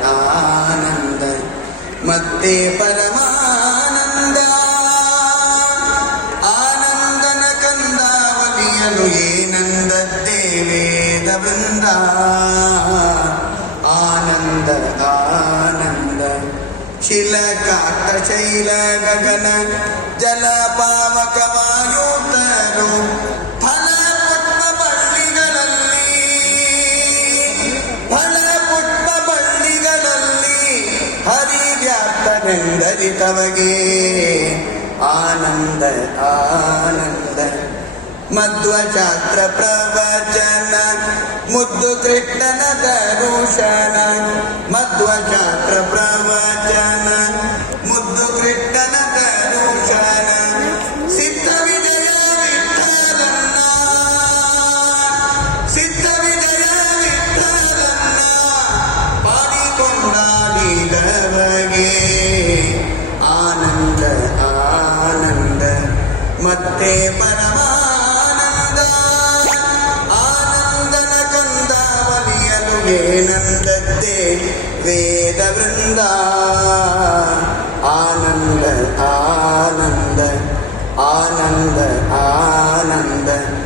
ஆனந்த மத்தே பரமானந்த ஆனந்தன கந்தாவதியனு ஏனந்த தேவேத வந்தா ஆனந்த ஆனந்த சில காத்த சைல ககன ஜல பாவகம் ಕನಂದರಿತವಗೆ ಆನಂದ ಆನಂದ ಮಧ್ವ ಚಾತ್ರ ಪ್ರವಚನ ಮುದ್ದು ಕೃಷ್ಣನ ದರುಶನ ಮಧ್ವ ಚಾತ್ರ ಪ್ರವಚನ ಮುದ್ದು ಕೃಷ್ಣನ ದರುಶನ ಸಿದ್ಧ ವಿಜಯ ವಿಠಲನ್ನ ಸಿದ್ಧ ವಿಜಯ ವಿಠಲನ್ನ ಪಾಡಿಕೊಂಡ ஆனந்தவகே ஆனந்த ஆனந்த மத்தே பரம வேத விருந்தா ஆனந்த ஆனந்த ஆனந்த ஆனந்த